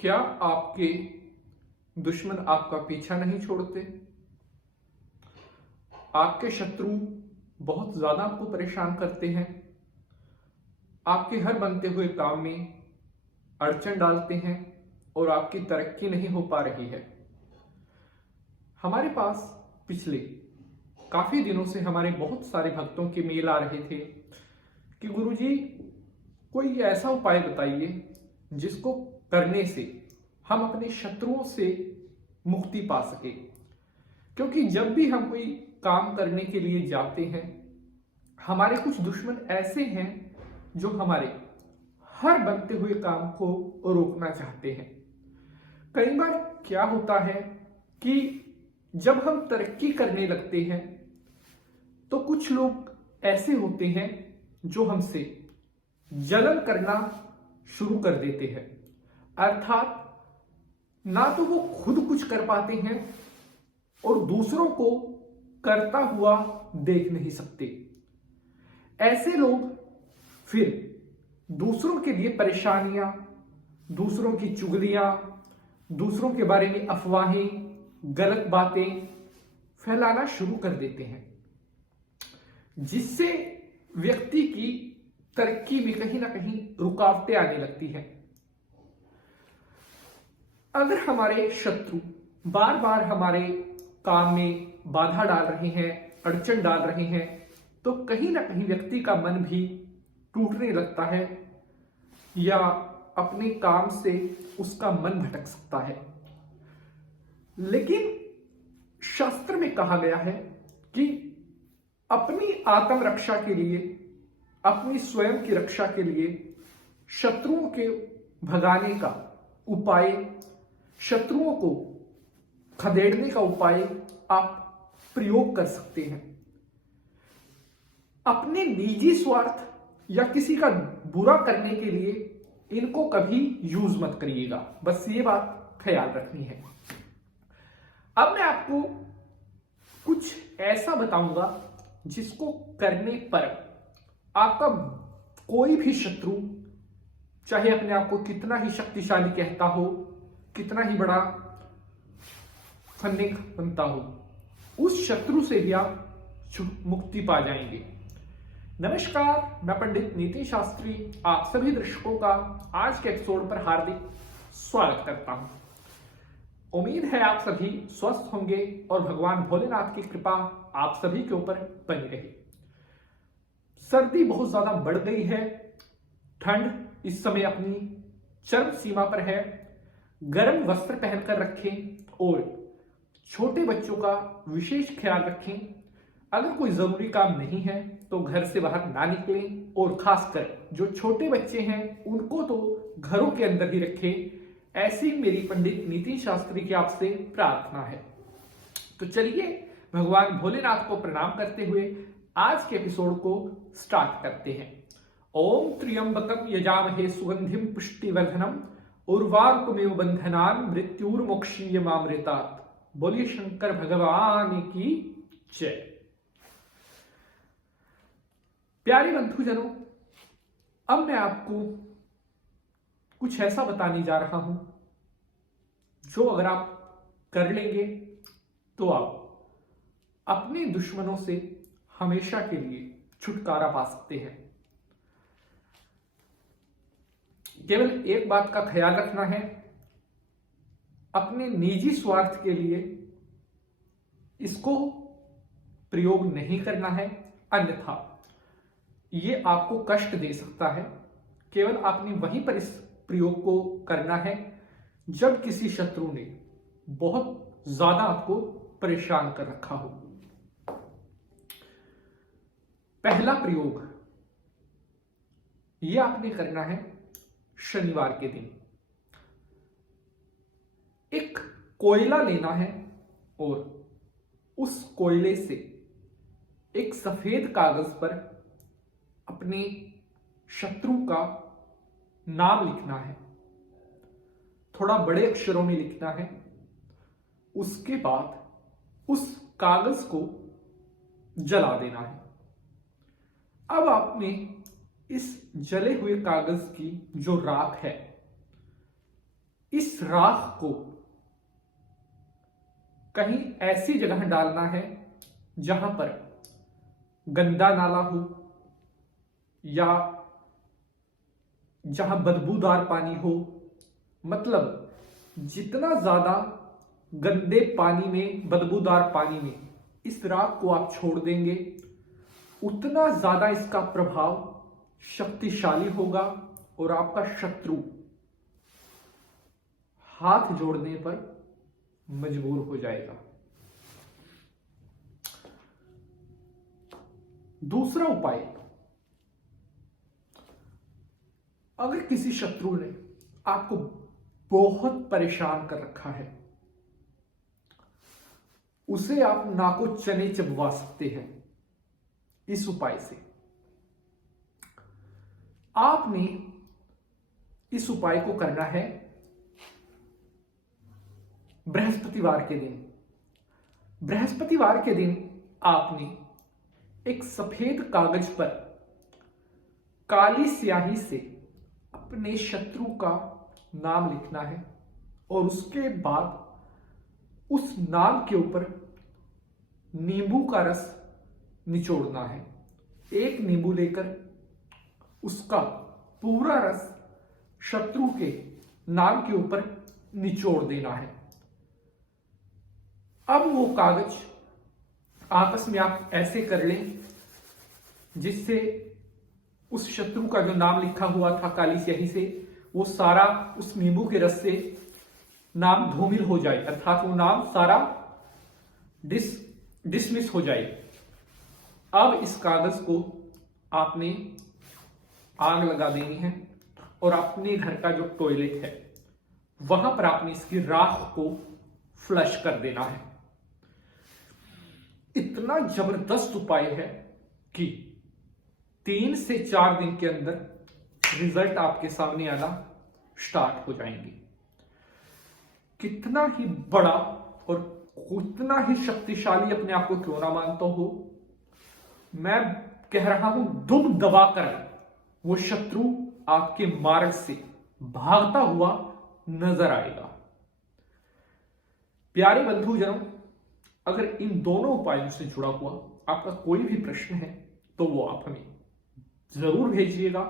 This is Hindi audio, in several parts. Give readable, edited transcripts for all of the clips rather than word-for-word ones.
क्या आपके दुश्मन आपका पीछा नहीं छोड़ते? आपके शत्रु बहुत ज्यादा आपको परेशान करते हैं, आपके हर बनते हुए काम में अड़चन डालते हैं और आपकी तरक्की नहीं हो पा रही है। हमारे पास पिछले काफी दिनों से हमारे बहुत सारे भक्तों के मेल आ रहे थे कि गुरुजी कोई ऐसा उपाय बताइए जिसको करने से हम अपने शत्रुओं से मुक्ति पा सके। क्योंकि जब भी हम कोई काम करने के लिए जाते हैं, हमारे कुछ दुश्मन ऐसे हैं जो हमारे हर बनते हुए काम को रोकना चाहते हैं। कई बार क्या होता है कि जब हम तरक्की करने लगते हैं तो कुछ लोग ऐसे होते हैं जो हमसे जलन करना शुरू कर देते हैं। अर्थात ना तो वो खुद कुछ कर पाते हैं और दूसरों को करता हुआ देख नहीं सकते। ऐसे लोग फिर दूसरों के लिए परेशानियां, दूसरों की चुगलियां, दूसरों के बारे में अफवाहें, गलत बातें फैलाना शुरू कर देते हैं, जिससे व्यक्ति की तरक्की में कहीं ना कहीं रुकावटें आने लगती हैं। अगर हमारे शत्रु बार बार हमारे काम में बाधा डाल रहे हैं, अड़चन डाल रहे हैं, तो कहीं ना कहीं व्यक्ति का मन भी टूटने लगता है या अपने काम से उसका मन भटक सकता है। लेकिन शास्त्र में कहा गया है कि अपनी आत्मरक्षा के लिए, अपनी स्वयं की रक्षा के लिए शत्रुओं के भगाने का उपाय, शत्रुओं को खदेड़ने का उपाय आप प्रयोग कर सकते हैं। अपने निजी स्वार्थ या किसी का बुरा करने के लिए इनको कभी यूज मत करिएगा, बस ये बात ख्याल रखनी है। अब मैं आपको कुछ ऐसा बताऊंगा जिसको करने पर आपका कोई भी शत्रु, चाहे अपने आप को कितना ही शक्तिशाली कहता हो, कितना ही बड़ा खन्नेक बनता हो, उस शत्रु से भी आप मुक्ति पा जाएंगे। नमस्कार, मैं पंडित नितिन शास्त्री आप सभी दर्शकों का आज के एपिसोड पर हार्दिक स्वागत करता हूं। उम्मीद है आप सभी स्वस्थ होंगे और भगवान भोलेनाथ की कृपा आप सभी के ऊपर बनी रही। सर्दी बहुत ज्यादा बढ़ गई है, ठंड इस समय अपनी चरम सीमा पर है। गर्म वस्त्र पहनकर रखें और छोटे बच्चों का विशेष ख्याल रखें। अगर कोई जरूरी काम नहीं है तो घर से बाहर ना निकलें और खासकर जो छोटे बच्चे हैं उनको तो घरों के अंदर ही रखें। ऐसी मेरी पंडित नितिन शास्त्री की आपसे प्रार्थना है। तो चलिए भगवान भोलेनाथ को प्रणाम करते हुए आज के एपिसोड को स्टार्ट करते हैं। ओम त्र्यंबकम यजामहे सुगंधिम पुष्टिवर्धनम उर्वारुकमेव बंधनान मृत्युर्मोक्षीयमामृतात्। बोलिए शंकर भगवान की जय। प्यारे बंधुजनों, अब मैं आपको कुछ ऐसा बताने जा रहा हूं जो अगर आप कर लेंगे तो आप अपने दुश्मनों से हमेशा के लिए छुटकारा पा सकते हैं। केवल एक बात का ख्याल रखना है, अपने निजी स्वार्थ के लिए इसको प्रयोग नहीं करना है, अन्यथा ये आपको कष्ट दे सकता है। केवल आपने वहीं पर इस प्रयोग को करना है जब किसी शत्रु ने बहुत ज्यादा आपको परेशान कर रखा हो। पहला प्रयोग यह आपने करना है शनिवार के दिन। एक कोयला लेना है और उस कोयले से एक सफेद कागज पर अपने शत्रु का नाम लिखना है, थोड़ा बड़े अक्षरों में लिखना है। उसके बाद उस कागज को जला देना है। अब आपने इस जले हुए कागज की जो राख है इस राख को कहीं ऐसी जगह डालना है जहां पर गंदा नाला हो या जहां बदबूदार पानी हो। मतलब जितना ज्यादा गंदे पानी में, बदबूदार पानी में इस राख को आप छोड़ देंगे, उतना ज्यादा इसका प्रभाव शक्तिशाली होगा और आपका शत्रु हाथ जोड़ने पर मजबूर हो जाएगा। दूसरा उपाय, अगर किसी शत्रु ने आपको बहुत परेशान कर रखा है, उसे आप नाको चने चबवा सकते हैं इस उपाय से। आपने इस उपाय को करना है बृहस्पतिवार के दिन। बृहस्पतिवार के दिन आपने एक सफेद कागज पर काली स्याही से अपने शत्रु का नाम लिखना है और उसके बाद उस नाम के ऊपर नींबू का रस निचोड़ना है। एक नींबू लेकर उसका पूरा रस शत्रु के नाम के ऊपर निचोड़ देना है। अब वो कागज आपस में आप ऐसे कर लें जिससे उस शत्रु का जो नाम लिखा हुआ था काली स्याही से, वो सारा उस नींबू के रस से नाम धूमिल हो जाए, अर्थात वो नाम सारा डिसमिस हो जाए। अब इस कागज को आपने आग लगा देनी है और अपने घर का जो टॉयलेट है वहां पर आपने इसकी राख को फ्लश कर देना है। इतना जबरदस्त उपाय है कि 3 से 4 दिन के अंदर रिजल्ट आपके सामने आना स्टार्ट हो जाएंगे। कितना ही बड़ा और कितना ही शक्तिशाली अपने आप को क्यों ना मानता हो, मैं कह रहा हूं दुम दबाकर वो शत्रु आपके मार्ग से भागता हुआ नजर आएगा। प्यारे बंधुजनों, अगर इन दोनों उपायों से जुड़ा हुआ आपका कोई भी प्रश्न है तो वो आप हमें जरूर भेजिएगा।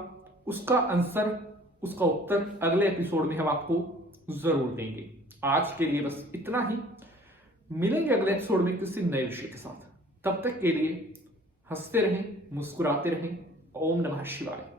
उसका आंसर, उसका उत्तर अगले एपिसोड में हम आपको जरूर देंगे। आज के लिए बस इतना ही। मिलेंगे अगले एपिसोड में किसी नए विषय के साथ। तब तक के लिए हंसते रहें, मुस्कुराते रहें। ओम नमः शिवाय।